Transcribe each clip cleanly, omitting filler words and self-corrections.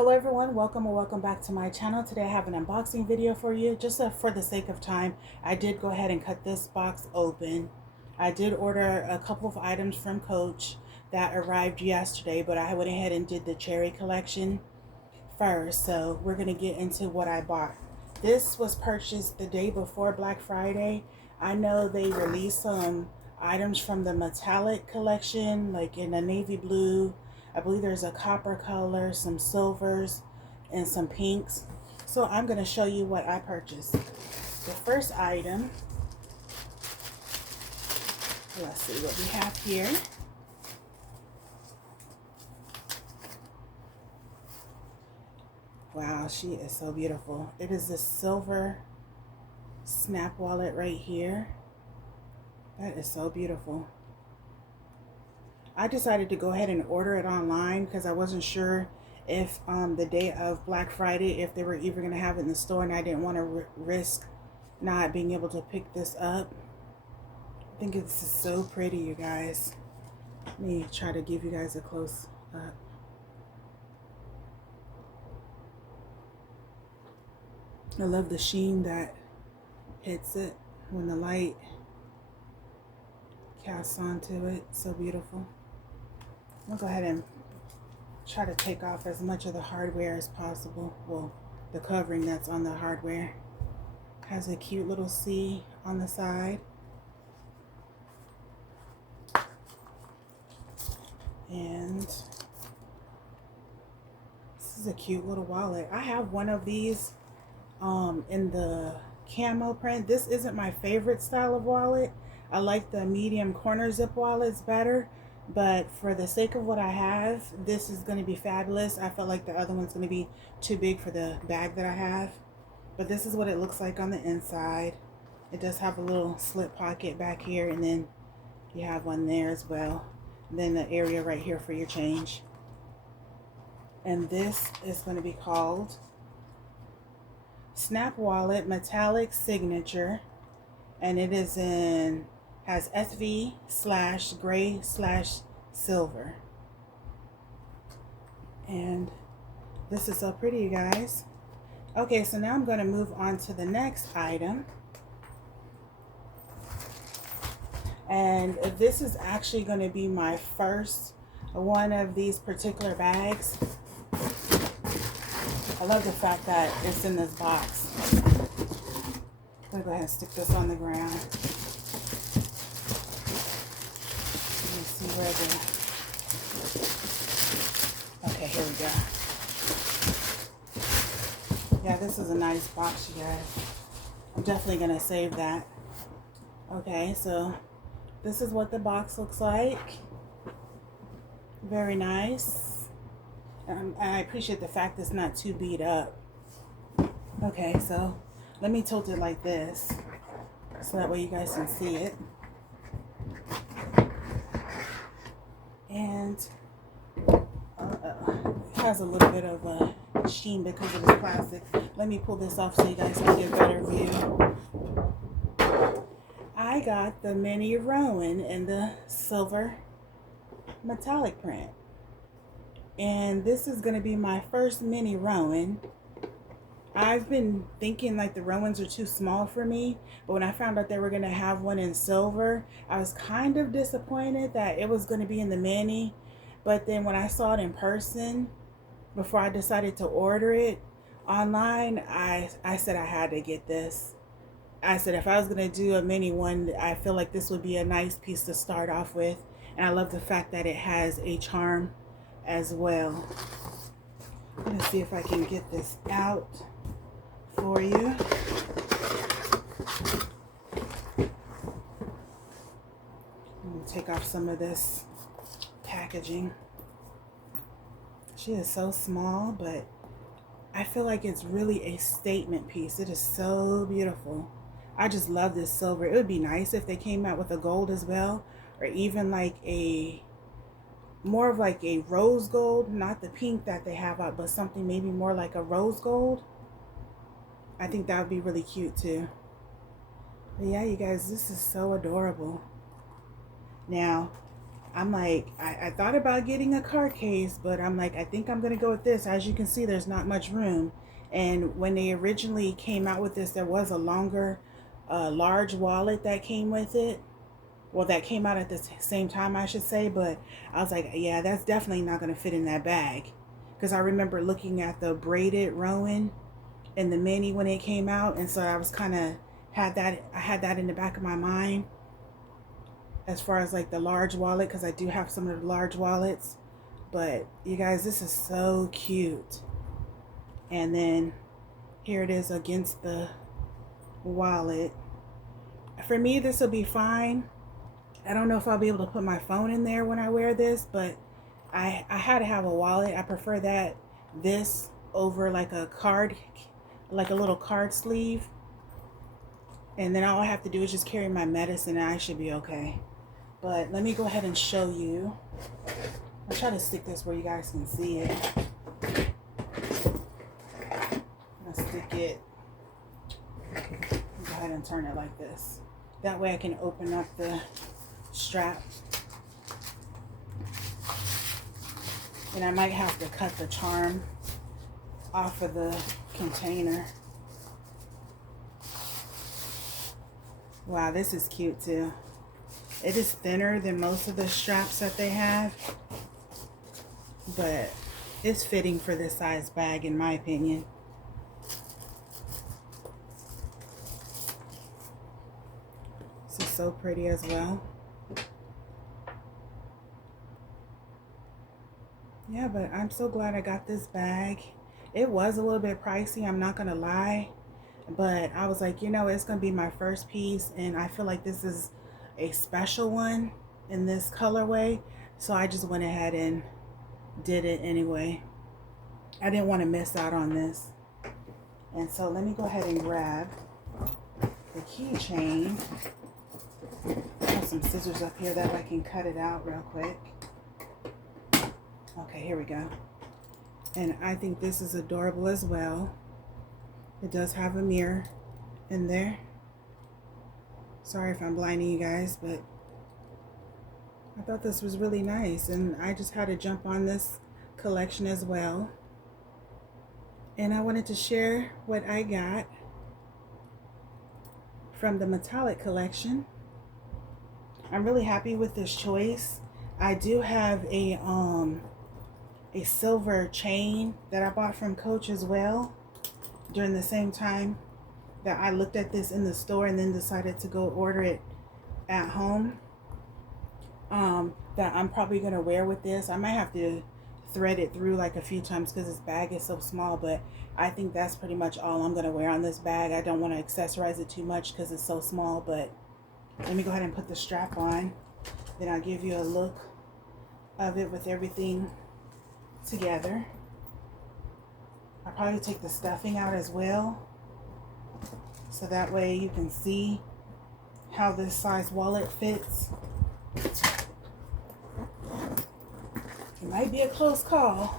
Hello everyone, welcome or welcome back to my channel. Today I have an unboxing video for you. Just for the sake of time, I did go ahead and cut this box open. I did order a couple of items from Coach that arrived yesterday, but I went ahead and did the cherry collection first. So we're going to get into what I bought. This was purchased the day before Black Friday. I know they released some items from the metallic collection, like in a navy blue. I believe there's a copper color, some silvers, and some pinks. So I'm going to show you what I purchased. The first item, let's see what we have here. Wow, she is so beautiful. It is this silver snap wallet right here. That is so beautiful. I decided to go ahead and order it online because I wasn't sure if the day of Black Friday, if they were even going to have it in the store, and I didn't want to risk not being able to pick this up. I think this is so pretty, you guys. Let me try to give you guys a close up. I love the sheen that hits it when the light casts onto it. So beautiful. I'll go ahead and try to take off as much of the hardware as possible. Well, the covering that's on the hardware. Has a cute little C on the side. And this is a cute little wallet. I have one of these in the camo print. This isn't my favorite style of wallet. I like the medium corner zip wallets better. But for the sake of what I have, this is going to be fabulous. I felt like the other one's going to be too big for the bag that I have. But this is what it looks like on the inside. It does have a little slip pocket back here, and then you have one there as well. And then the area right here for your change. And this is going to be called Snap Wallet Metallic Signature. And it is in... has SV/gray/silver. And this is so pretty, you guys. Okay, so now I'm going to move on to the next item. And this is actually going to be my first one of these particular bags. I love the fact that it's in this box. I'm going to go ahead and stick this on the ground. Okay, here we go. Yeah, this is a nice box, you guys. I'm definitely going to save that. Okay, so this is what the box looks like. Very nice. I appreciate the fact it's not too beat up. Okay, so let me tilt it like this so that way you guys can see it. And it has a little bit of a sheen because of the plastic. Let me pull this off so you guys can get a better view. I got the mini Rowan in the silver metallic print. And this is going to be my first mini Rowan. I've been thinking like the Rowans are too small for me, but when I found out they were going to have one in silver, I was kind of disappointed that it was going to be in the mini. But then when I saw it in person, before I decided to order it online, I said I had to get this. I said if I was going to do a mini one, I feel like this would be a nice piece to start off with. And I love the fact that it has a charm as well. I'm going to see if I can get this out for you. I'm going to take off some of this packaging. She is so small, but I feel like it's really a statement piece. It is so beautiful. I just love this silver. It would be nice if they came out with a gold as well, or even like a more of like a rose gold, not the pink that they have out, but something maybe more like a rose gold. I think that would be really cute too. But yeah, you guys, this is so adorable. Now, I'm like, I thought about getting a card case, but I'm like, I think I'm going to go with this. As you can see, there's not much room. And when they originally came out with this, there was a longer, large wallet that came with it. Well, that came out at the same time, I should say. But I was like, yeah, that's definitely not going to fit in that bag. Because I remember looking at the braided Rowan and the mini when it came out. And so I was kind of I had that in the back of my mind as far as like the large wallet, because I do have some of the large wallets. But you guys, this is so cute. And then here it is against the wallet. For me, this will be fine. I don't know if I'll be able to put my phone in there when I wear this, but I had to have a wallet. I prefer this over like a card, like a little card sleeve. And then all I have to do is just carry my medicine and I should be okay. But let me go ahead and show you. I'll try to stick this where you guys can see it. I'm gonna stick it. Go ahead and turn it like this. That way I can open up the strap. And I might have to cut the charm off of the container. Wow, this is cute too. It is thinner than most of the straps that they have, but it's fitting for this size bag in my opinion. This is so pretty as well. Yeah, but I'm so glad I got this bag. It was a little bit pricey, I'm not gonna lie, but I was like, you know, it's gonna be my first piece and I feel like this is a special one in this colorway, so I just went ahead and did it anyway. I didn't want to miss out on this. And so let me go ahead and grab the keychain. I have some scissors up here that I can cut it out real quick. Okay, here we go. And I think this is adorable as well. It does have a mirror in there. Sorry if I'm blinding you guys, but I thought this was really nice and I just had to jump on this collection as well. And I wanted to share what I got from the metallic collection. I'm really happy with this choice. I do have a silver chain that I bought from Coach as well during the same time that I looked at this in the store and then decided to go order it at home. That I'm probably gonna wear with this. I might have to thread it through like a few times because this bag is so small, but I think that's pretty much all I'm gonna wear on this bag. I don't want to accessorize it too much because it's so small, but let me go ahead and put the strap on. Then I'll give you a look of it with everything together. I'll probably take the stuffing out as well, so that way you can see how this size wallet fits. It might be a close call.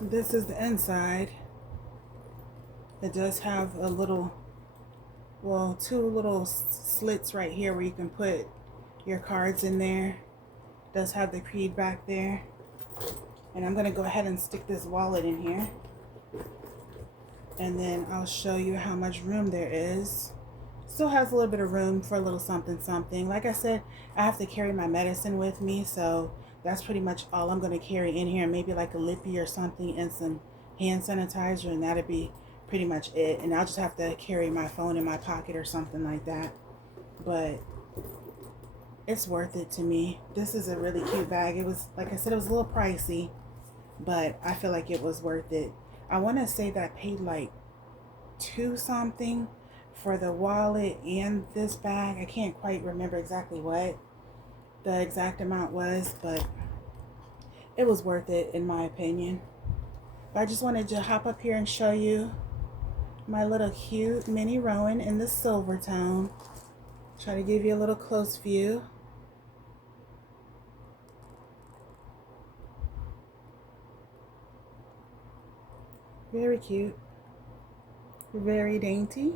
This is the inside. It does have a little, well, two little slits right here where you can put your cards in there. It does have the creed back there. And I'm going to go ahead and stick this wallet in here. And then I'll show you how much room there is. Still has a little bit of room for a little something something. Like I said, I have to carry my medicine with me, so that's pretty much all I'm going to carry in here. Maybe like a lippy or something and some hand sanitizer, and that'll be pretty much it. And I'll just have to carry my phone in my pocket or something like that. But it's worth it to me. This is a really cute bag. It was, like I said, it was a little pricey, but I feel like it was worth it. I want to say that I paid like $2 something for the wallet and this bag. I can't quite remember exactly what the exact amount was, but it was worth it in my opinion. But I just wanted to hop up here and show you my little cute mini Rowan in the silver tone. Try to give you a little close view. Very cute. Very dainty.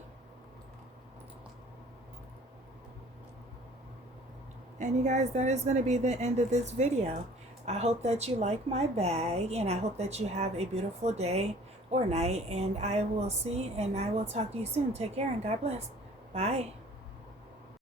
And you guys, that is going to be the end of this video. I hope that you like my bag, and I hope that you have a beautiful day or night, and I will talk to you soon. Take care and God bless. Bye.